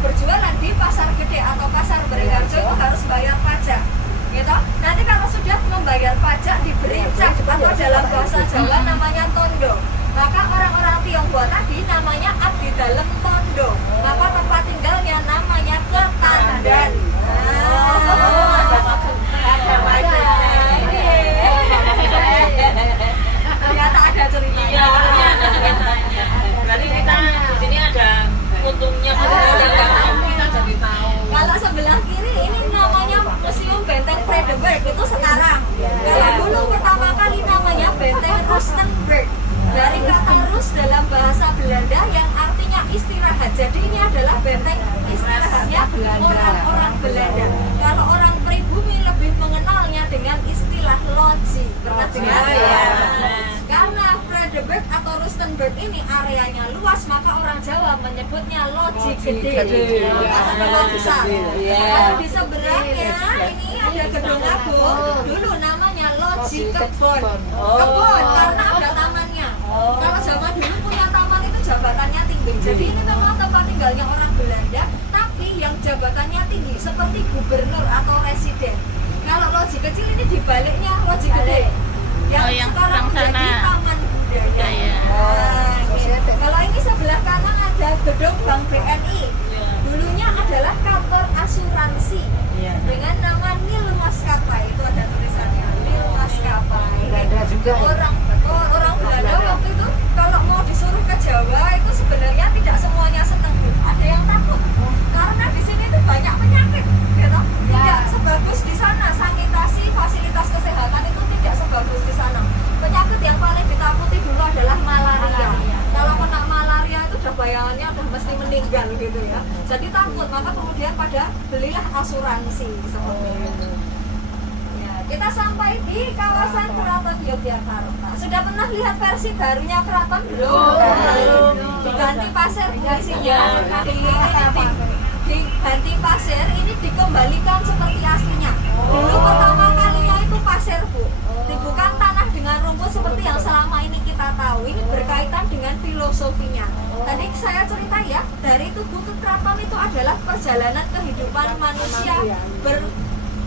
berjualan di pasar gede atau pasar Beringharjo itu harus bayar pajak, gitu. Nanti kalau sudah membayar pajak diberi cap atau dalam bahasa Jawa namanya tondo. Maka orang-orang Tionghoa tadi namanya abdi dalam tondo. Maka tempat tinggalnya namanya ketandan. Ternyata ada ceritanya. Berarti kita di sini ada untungnya kita jadi tahu. Kalau sebelah kiri ini namanya Museum Benteng Vredenburg itu sekarang. Kalau dulu pertama kali namanya Benteng Rustenburg. Dari kata Rus dalam bahasa Belanda yang artinya istirahat. Jadi ini adalah benteng istirahatnya orang-orang Belanda. Kalau orang pribumi lebih mengenalnya dengan istilah loji. Pernah dengar? Karena Vredenburg atau Rustenburg ini areanya luas, maka orang Jawa menyebutnya loji gede. Atau loji besar. Kalau di seberangnya ini ada Gedung Agung. Dulu namanya loji kebon. Kebon karena ada tamannya. Kalau zaman dulu punya taman itu jabatannya tinggi. Jadi ini memang tempat tinggalnya orang Belanda, tapi yang jabatannya tinggi seperti gubernur atau residen. Kalau loji kecil ini dibaliknya loji gede. Yang sekarang jadi taman budaya. Kalau ini sebelah kanan ada gedung Bank BNI. Dulunya adalah kantor asuransi dengan nama Nil Maskapai. Itu ada tulisannya Nil Maskapai. Orang Belanda waktu itu kalau mau disuruh ke Jawa itu sebenarnya tidak semuanya senang. Ada yang takut karena di sini itu banyak penyakit, gitu. Tidak sebagus di sana. Sanitasi, fasilitas kesehatan itu tidak sebagus di sana. Penyakit yang paling ditakuti dulu adalah malaria. Kalau kena malaria itu udah bayangannya udah mesti meninggal gitu ya. Jadi takut, maka kemudian pada belilah asuransi seperti itu. Kita sampai di kawasan Keraton Yogyakarta. Sudah pernah lihat versi barunya keraton belum? Diganti pasir isinya. Diganti pasir, ini dikembalikan seperti aslinya. Dulu pertama kalinya itu pasir, Bu. Bukan tanah dengan rumput seperti yang selama ini kita tahu. Ini berkaitan dengan filosofinya. Tadi saya cerita ya, dari tubuh ke keraton itu adalah perjalanan kehidupan manusia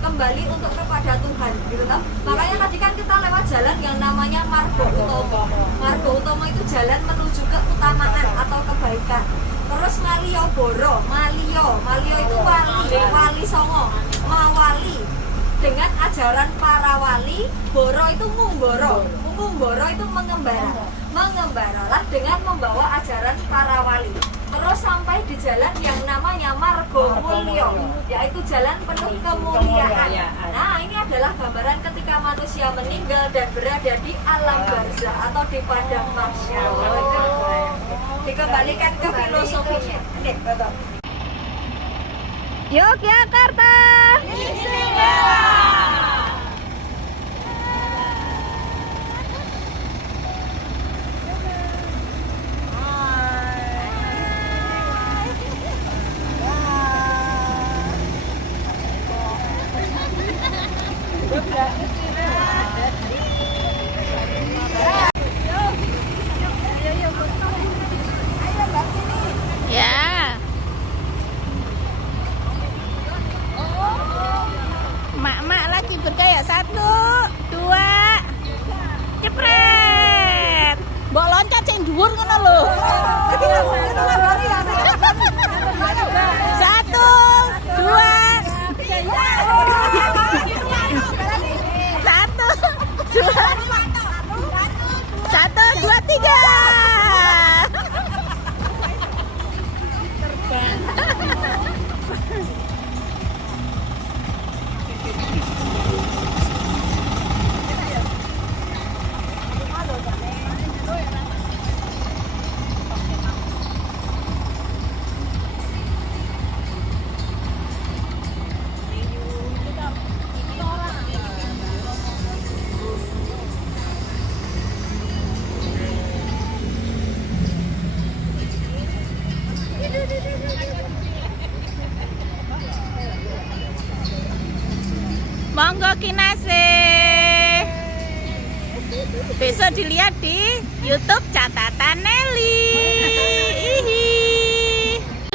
kembali untuk kepada Tuhan, gitu kan? Makanya tadi kan kita lewat jalan yang namanya Margo Utomo. Margo Utomo itu jalan menuju keutamaan atau kebaikan. Terus Malioboro, Malio itu wali songo, mawali dengan ajaran para wali. Boro itu Mungboro itu mengembaralah dengan membawa ajaran para wali. Terus sampai di jalan yang namanya Margo Mulyo, yaitu jalan penuh kemuliaan. Nah, ini adalah gambaran ketika manusia meninggal dan berada di alam barzah atau di padang mahsyar. Dikembalikan ke filosofinya. Yogyakarta istimewa. Ya. Mak-mak lagi bergaya 1, 2, jepret. Mbok loncat sing dhuwur ngono lho. 1, 2, 3. Monggo kinase. Besok dilihat di YouTube Catatan Nelly.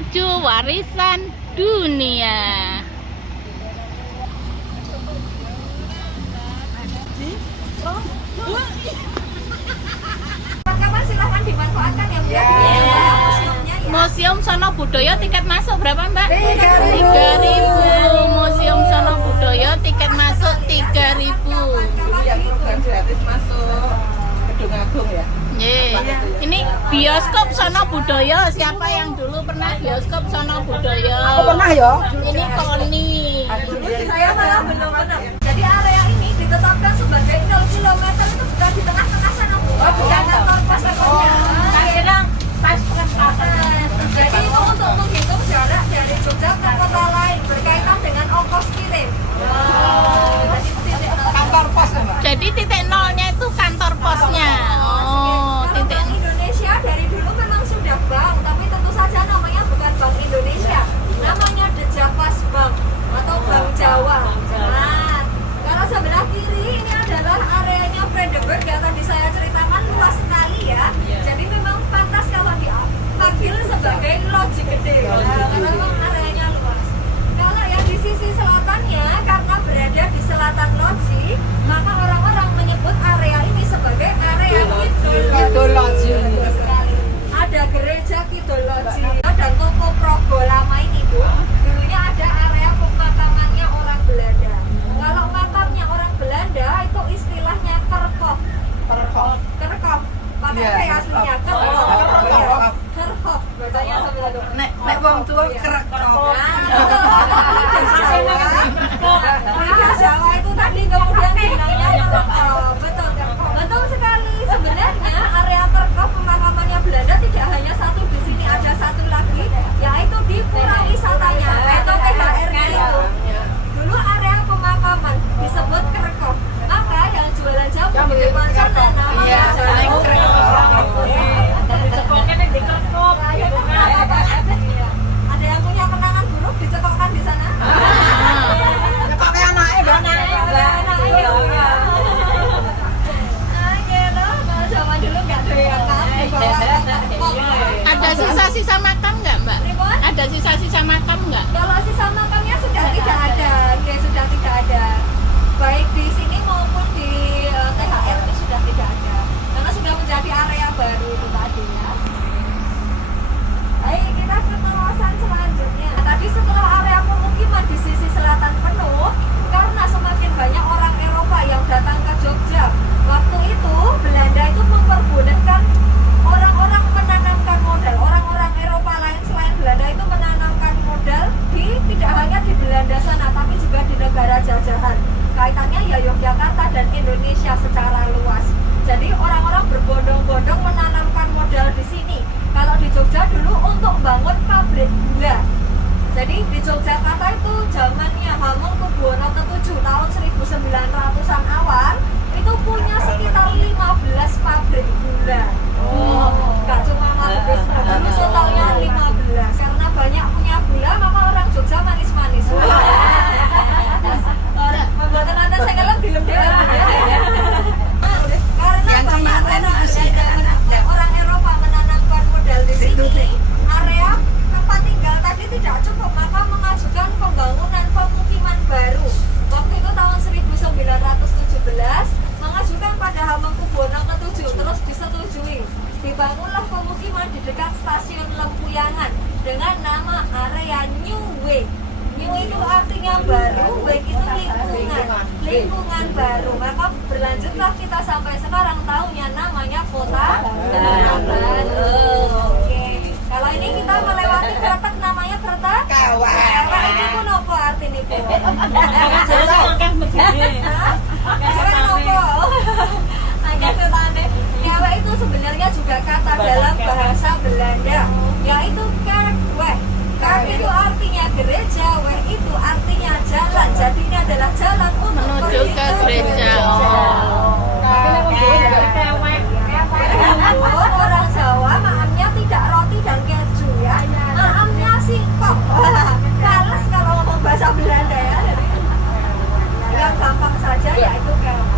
menuju warisan dunia. Kapan silahkan dimanfaatkan ya Bu. Museumnya ya. Museum Sono Budoyo tiket masuk berapa Mbak? 3.000. 3.000. Museum Sono Budoyo tiket masuk 3.000. Iya, program gratis masuk Gedung Agung ya. Ini bioskop Sono Budoyo. Siapa yang dulu pernah bioskop Sono Budoyo? Aku pernah ya. Ini Koni. Saya malah belum pernah. Jadi area ini ditetapkan sebagai 0 km itu bukan di tengah-tengah sana Bu. Bukan kantor pos Kadang pas perempatan. Jadi itu untuk menghitung jarak dari Jogja ke kota lain berkaitan dengan ongkos kirim. Jadi titik nol. Kantor pos ya, Mbak. Jadi titik nolnya itu kantor posnya. Oh, Kalau titik. Bank Indonesia dari dulu memang sudah bank, tapi tentu saja namanya bukan Bank Indonesia, namanya The Javas Bank atau Bank Jawa. Nah, kalau sebelah kiri ini adalah areanya Frederick yang tadi saya ceritakan luas sekali ya. Jadi memang pantas kalau dipanggil sebagai loji gede, karena memang areanya luas. Kalau yang di sisi selatannya, karena berada di selatan loji, maka orang-orang menyebut area ini sebagai area Kidul Loji. Betul sekali. Ada gereja Kidul Loji dan toko Progo lama ini Bu. Dulunya ada area pemakamannya orang Belanda. Kalau makamnya orang Belanda itu istilahnya kerkhof. Kerkhof. Pakai Iya, P aslinya kerkhof. kerkhof. Kerkhof. Bacanya sebelah itu. Nek wong tua kerek. Lidah Jawa itu tadi kemudian dinamanya kerkhof. Betul, betul sekali. Sebenarnya area kerkhof pemakamannya Belanda tidak hanya satu di sini, ada satu lagi, yaitu di Pura Wisatanya atau PHR-nya itu. Dulu area pemakaman disebut kerkhof. Maka yang jualan jamu di depan sana namanya jamu. Cepoknya di kerkop. Ada yang punya kenangan buruk dicekokkan di sana? Kok kayak anaknya, Mbak? Kalau zaman dulu nggak doyan kafe, bawa kerkhof. Ada sisa-sisa makam nggak Mbak? Ribon? Ada sisa-sisa makam nggak? Kalau sisa makamnya sudah tidak ada, oke, sudah tidak ada. Baik di sini maupun di THR ini sudah tidak ada, karena sudah menjadi area baru itu tadi ya. Baik, kita ke kawasan selanjutnya. Tadi setelah area pemukiman di sisi selatan penuh, karena semakin banyak orang Eropa yang datang ke Jogja. Waktu itu Belanda itu memperbolehkan orang-orang menanamkan modal. Orang-orang Eropa lain selain Belanda itu menanamkan modal tidak hanya di Belanda sana, tapi juga di negara jajahan. Kaitannya ya Yogyakarta dan Indonesia secara luas. Jadi orang-orang berbondong-bondong menanamkan modal di sini. Kalau di Jogja dulu untuk bangun pabrik gula. Jadi di Yogyakarta itu zamannya Hamengkubuwono ke-7 tahun 1900-an awal itu punya sekitar 15 pabrik gula. Gak cuma pabrik gula, dulu totalnya 15. Karena banyak punya gula, maka orang Jogja manis-manis. Membuat nanti saya ngelak di lembaga. Karena Yang kemarin masih banyak orang Eropa menanamkan modal di sini, area tempat tinggal tadi tidak cukup, maka mengajukan pembangunan pemukiman baru. Waktu itu tahun 1917 mengajukan pada Hamengkubuwono ke-7, terus disetujui. Dibangunlah pemukiman di dekat stasiun Lempuyangan dengan nama area New Way. New itu artinya baru, Way itu lingkungan baru. Maka berlanjutlah kita sampai sekarang tahunya namanya Kota Baru. Oke. Kalau ini kita melewati kretek namanya kretek Kawan. Kawan itu pun apa artinya Bu? Jadi makan begini. Kawan apa? Agak setane. Kawan itu sebenarnya juga kata dalam bahasa Belanda, yaitu kerkweg. Kerk itu artinya gereja, weg itu artinya jalan. Jadi ini adalah jalan untuk Menuju pergi ke gereja. Orang Jawa maamnya tidak roti dan keju ya, maamnya singkong. Males kalau ngomong bahasa Belanda ya. Yang gampang saja yaitu kelek.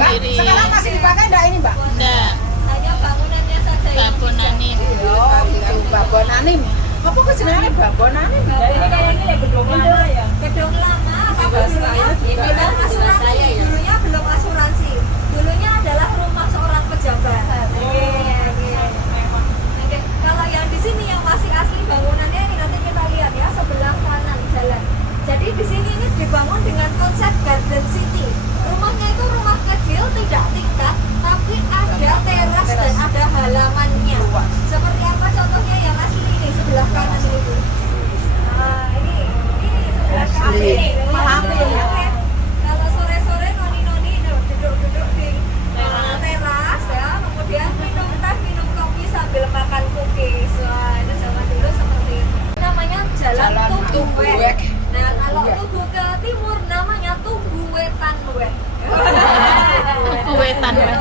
sendiri. Sekarang masih dipakai enggak ini, Mbak? Enggak, Hanya bangunannya saja yang babon bisa. anim. Oh, itu babon anim. Apa kok jenenge babon anim? Ini kayaknya ya gedung lama ya. Gedung lama, tapi dulunya belum asuransi. Dulunya belum asuransi. Dulunya adalah rumah seorang pejabat. Oke, kalau yang di sini yang masih asli bangunannya ini nanti kita lihat ya sebelah kanan jalan. Jadi di sini ini dibangun dengan konsep garden city. Rumahnya itu rumah kecil, tidak tingkat, tapi ada teras dan ada halamannya. Seperti apa contohnya yang asli ini sebelah kanan itu. Nah, ini sebelah kanan ini. Kalau sore-sore noni-noni duduk-duduk di teras ya, kemudian minum teh, minum kopi sambil makan cookies. Wah, itu zaman dulu seperti itu. Namanya Jalan Tugu Wek. Nah, kalau Tugu ke timur namanya Tugu Wetan Wek. Tugu Wetan Wek.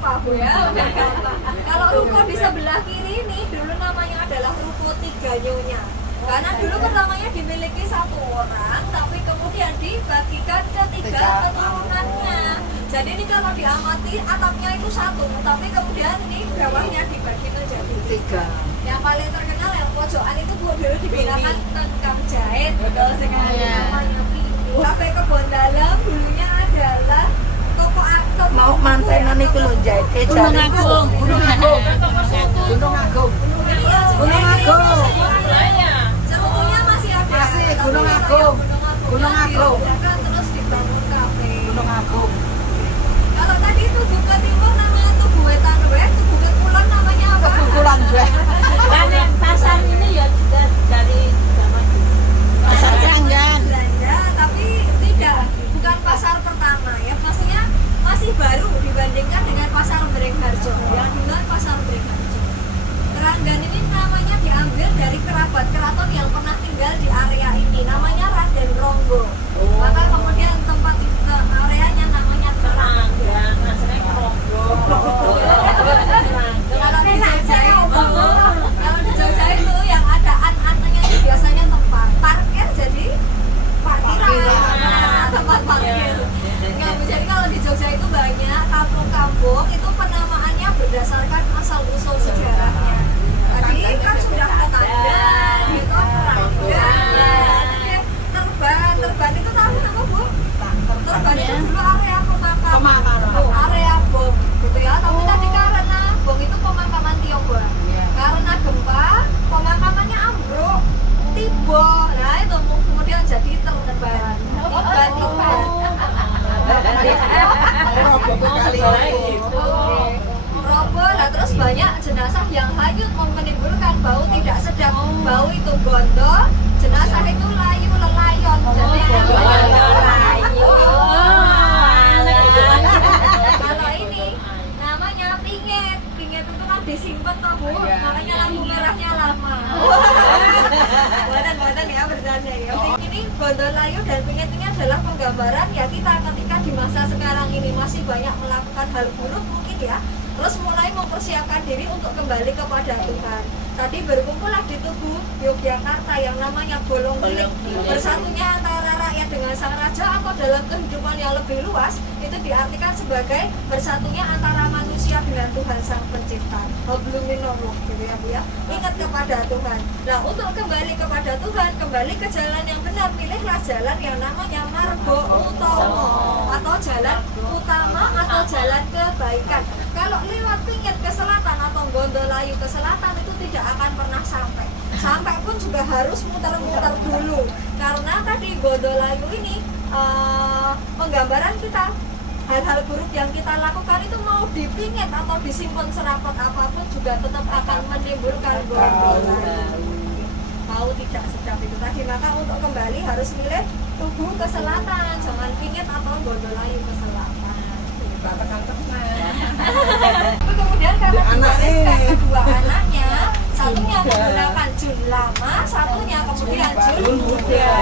Lupa Bu ya, udah gampang. Kalau ruko di sebelah kiri ini dulu namanya adalah Ruko Tiga Nyonya. Karena dulu pertamanya dimiliki satu orang, tapi kemudian dibagikan ke tiga keturunannya. Jadi ini kalau diamati atapnya itu satu, tapi kemudian ini bawahnya dibagi menjadi tiga. Yang paling terkenal yang pojokan itu dulu digunakan tengkang jahit, betul sekali. Iya. Namanya Pintu. Kafe Kebon Dalam dulunya adalah toko Mau mantenan iku lho jahit Gunung Agung. Gunung Agung. Gunung Agung. Gunung Agung. Cerutunya masih ada. Masih, Gunung Agung. Gunung Agung. Terus dibangun kafe. Gunung Agung. Kalau tadi Tugu ke timur namanya Tugu Wetan Wek, Tugu ke kulon namanya apa? Kebukulan gue. Dan yang pasar ini ya juga dari zaman dulu. Pasar Keranggan. Belanda, tapi tidak, bukan pasar pertama ya, maksudnya masih baru dibandingkan dengan pasar Beringharjo. Yang duluan pasar Beringharjo. Keranggan ini namanya diambil dari kerabat keraton yang pernah tinggal di area ini, namanya Raden Ronggo. Maka kemudian tempat areanya namanya Keranggan. Keranggan, masalahnya keronggo. Kalau di Jogja itu yang ada an-annya itu biasanya tempat parkir, jadi parkiran. Nah, tempat parkir. Nggak, jadi kalau di Jogja itu banyak kampung-kampung itu penamaannya berdasarkan asal usul sejarahnya. Tadi kan sudah Ketandan, gitu, Keranggan, Terban itu tahu apa Bu? Terban itu dulu area pemakaman, area bom, gitu ya. Tapi tadi karena bom itu pemakaman Tionghoa, karena gempa pemakamannya ambruk, tiba, nah itu kemudian jadi Terban. Roboh, nah terus banyak jenazah yang hanyut menimbulkan bau tidak sedap. Bau itu gondol, jenazah itu layu lelayon. Jadi kalau ini namanya pingit. Pingit itu kan disimpan toh Bu, makanya lampu merahnya lama. Badan ya bercanda ya. Ini gondol layu dan pingit ini adalah penggambaran ya kita ketika di masa sekarang ini masih banyak melakukan hal buruk mungkin ya. Terus mulai mempersiapkan diri untuk kembali kepada Tuhan. Tadi berkumpullah di Tugu Yogyakarta yang namanya Bolong Bilik. Bersatunya antara rakyat dengan sang raja atau dalam kehidupan yang lebih luas itu diartikan sebagai bersatunya antara manusia dengan Tuhan sang pencipta. Habluminallah gitu ya Bu ya. Ingat kepada Tuhan. Nah, untuk kembali kepada Tuhan, kembali ke jalan yang benar, pilihlah jalan yang namanya Margo Utomo atau jalan utama atau jalan kebaikan. Kalau lewat Pingit ke selatan atau Gondolayu ke selatan itu tidak akan pernah sampai. Sampai pun juga harus muter-muter dulu. Karena tadi Gondolayu ini penggambaran kita hal-hal buruk yang kita lakukan itu mau dipingit atau disimpan serapat apapun juga tetap akan menimbulkan Gondolayu. Mau tidak sedap itu tadi, maka untuk kembali harus milih Tugu ke selatan, jangan Pingit atau Gondolayu ke selatan. Tapi kemudian karena diwariskan kedua anaknya, satunya menggunakan Jun lama, satunya kemudian Jun muda.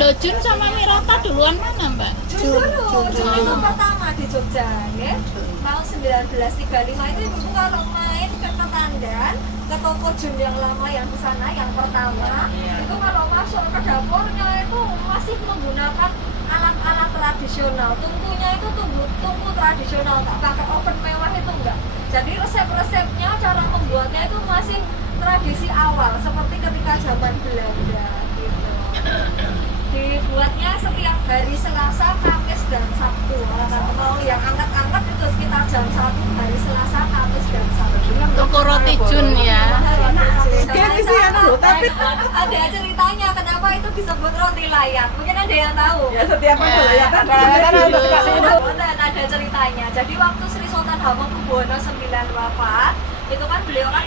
Loh, Jun sama Mirata duluan mana, Mbak? Jun itu pertama di Jogja ya. Tahun 1935 itu ibu kalau main ke Ketandan, ke toko Jun yang lama yang di sana yang pertama, itu kalau masuk ke dapurnya itu masih menggunakan alat-alat tradisional. Tungkunya itu tungku tradisional, nggak pakai oven mewah itu enggak. Jadi resep-resepnya, cara membuatnya itu masih tradisi awal seperti ketika zaman Belanda gitu. Dibuatnya setiap hari Selasa, Kamis, dan Sabtu. Kalau mau yang anget-anget itu sekitar jam 1 hari Selasa, Kamis, dan Sabtu. Toko roti Jun ya. Kayak sih anu, tapi Ada ceritanya kenapa itu disebut roti layar. Mungkin ada yang tahu. ya setiap ada layatan Ada ceritanya. Jadi waktu Sri Sultan Hamengkubuwono IX wafat, itu kan beliau kan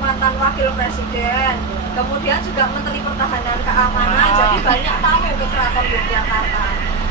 mantan wakil presiden, kemudian juga menteri pertahanan keamanan, jadi banyak tamu ke keraton Yogyakarta.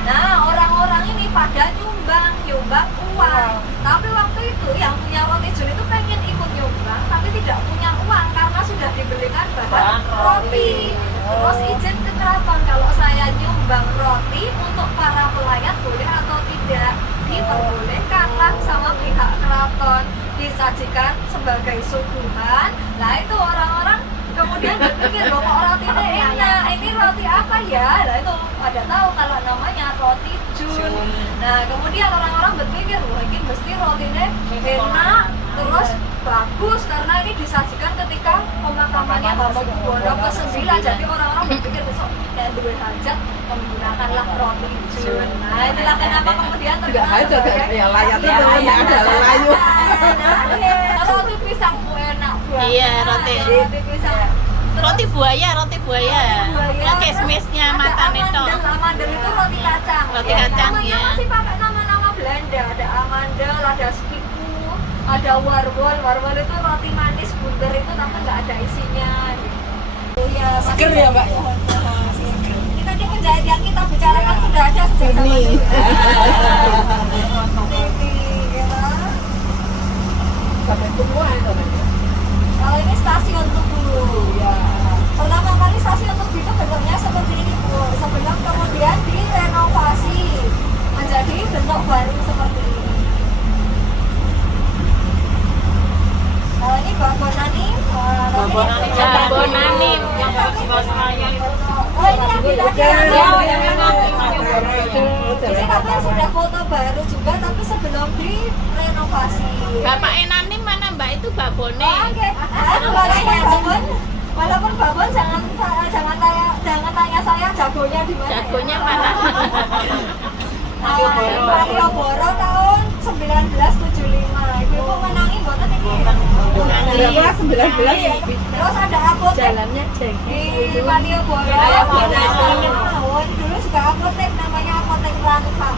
Nah, orang-orang ini pada nyumbang uang. Tapi waktu itu yang punya roti Jun itu pengen ikut nyumbang, tapi tidak punya uang karena sudah dibelikan bahan roti. Terus izin ke keraton, kalau saya nyumbang roti untuk para pelayat boleh atau tidak? Diperbolehkanlah sama pihak keraton, disajikan sebagai suguhan. Nah itu orang-orang kemudian berpikir, loh kok roti ini enak, ini roti apa ya? Nah itu pada tahu kalau namanya roti Jun. Nah kemudian orang-orang berpikir, wah ini mesti rotinya enak, terus bagus karena ini disajikan ketika pemakamannya Hamengkubuwono ke-9. Jadi orang-orang berpikir besok yang duwe hajat menggunakanlah roti Jun. Nah itulah kenapa kemudian tidak terkenal aja sebagai ya layat itu ya ada layu. roti pisang bu enak banget. Iya, roti. Roti pisang. Roti buaya. Pakai kismisnya mata neto. Amandel itu roti kacang. Roti kacang, Namanya ya. masih pakai nama-nama Belanda. Ada amandel, ada spiku, ada warwol. Warwol itu roti manis bundar itu tapi nggak ada isinya. Oh ya, Seger ya, Mbak? Ini tadi penjahit yang kita bicarakan sudah ada sejak zaman dulu. Sampai semua itu nanti. Kalau ini stasiun Tugu. Pertama kali stasiun Tugu itu bentuknya seperti ini Bu. Sebelum kemudian direnovasi menjadi bentuk baru seperti ini. Kalau ini Babonani. Babonani. Oh ini yang kita ini katanya sudah foto baru juga tapi sebelum direnovasi. Bapak Enani mana Mbak itu babone? Oke, walaupun babon jangan tanya saya jagonya di mana. Jagonya mana? Malioboro tahun 1975. Ibu menangi boten iki. Berapa? 19. Terus ada apotek. Jalannya di Malioboro. Dulu juga apotek namanya apotek Rangka.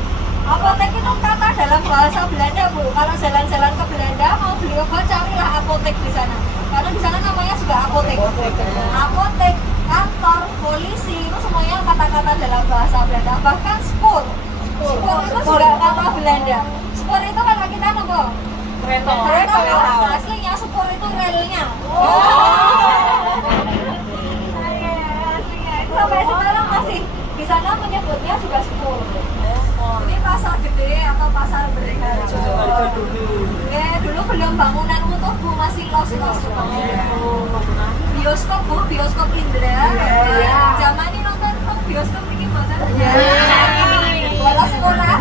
Apotek itu kata dalam bahasa Belanda Bu. Kalau jalan-jalan ke Belanda mau beli obat carilah apotek di sana. Karena di sana namanya juga apotek. Apotek, kantor, polisi itu semuanya kata-kata dalam bahasa Belanda. Bahkan spor. Spor itu juga kata Belanda. Spor itu kalau kita apa? Kereta. Aslinya spor itu relnya. Aslinya itu sampai sekarang masih di sana menyebutnya juga spor. Ini pasar gede atau pasar Beringharjo. Ya, dulu belum bangunan utuh Bu, masih los-los. Bioskop Bu, bioskop Indra. Zaman ini nonton bioskop ini mboten. Bola sekolah.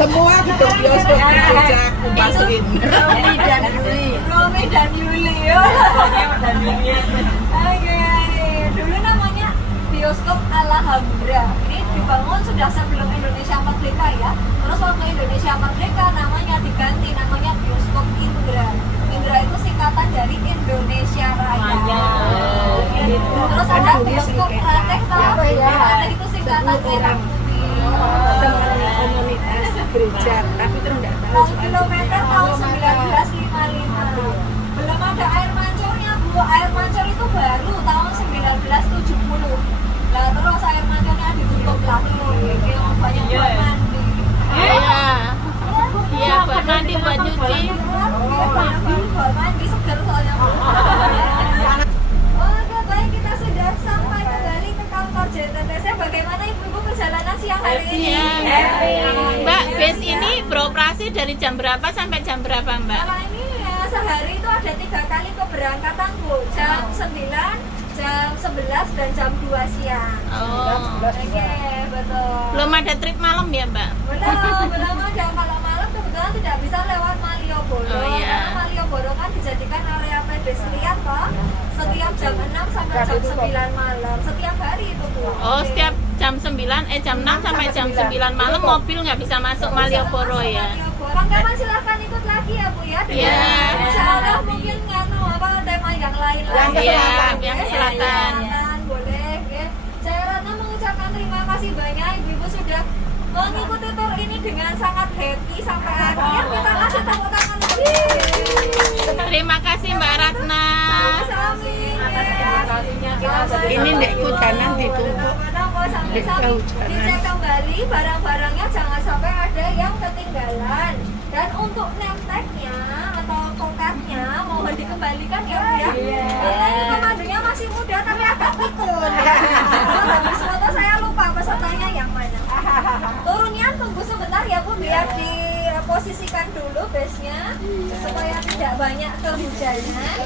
Semua gedung bioskop dijajah masukin. Romi dan Yuli. Oke, dulu namanya bioskop Alhambra. Ini dibangun sudah sebelum Indonesia Merdeka ya. Terus waktu Indonesia Merdeka namanya diganti namanya bioskop Indra. Indra itu singkatan dari Indonesia Raya. Terus ada bioskop Rateh tahu ya. Rateh itu singkatan Merah Putih. Komunitas gereja, tapi terus enggak tahu. Tahun kilometer tahun 1955. Belum ada air mancurnya Bu. Air mancur itu baru tahun 1970. Lah terus air mancurnya ditutup lagi. Yang banyak buat mandi. Iya. Iya, buat mandi, buat nyuci. Buat mandi seger soalnya. Oke, baik kita sudah sampai kembali ke kantor JTTC. Bagaimana Ibu-ibu perjalanan siang hari ini? Mbak, base ini beroperasi dari jam berapa sampai jam berapa Mbak? Kalau ini ya sehari itu ada 3 kali keberangkatan Bu. Jam 9, jam 11, dan jam 2 siang. Oh. Oke, betul. Belum ada trip malam ya, Mbak? Belum ada. Kalau malam kebetulan tidak bisa lewat Malioboro. Oh, iya. Karena Malioboro kan dijadikan area pedestrian toh. Setiap jam 6 sampai jam 9 malam. Setiap hari itu Bu. Oh, setiap jam 9, jam 6 sampai jam 9 malam mobil nggak bisa masuk Malioboro ya? Kapan silahkan ikut lagi ya Bu ya. Iya. Insya Allah mungkin nganu apa tema yang lain Yang lagi. Iya, Ya, yang selatan. boleh ya. Saya Ratna mengucapkan terima kasih banyak Ibu-ibu sudah mengikuti tour ini dengan sangat happy sampai akhir. Kita kasih tepuk tangan. Terima kasih Mbak Ratna. Ini ndek hujanan ditumpuk. Dicek kembali barang-barangnya, jangan sampai ada yang ketinggalan. Dan untuk name tag-nya atau tongkatnya mohon dikembalikan ya Bu ya. Karena ini pemandunya masih muda tapi agak pikun. Habis foto saya lupa pesertanya yang mana. Turunnya tunggu sebentar ya Bu biar diposisikan dulu base-nya supaya tidak banyak kehujanan.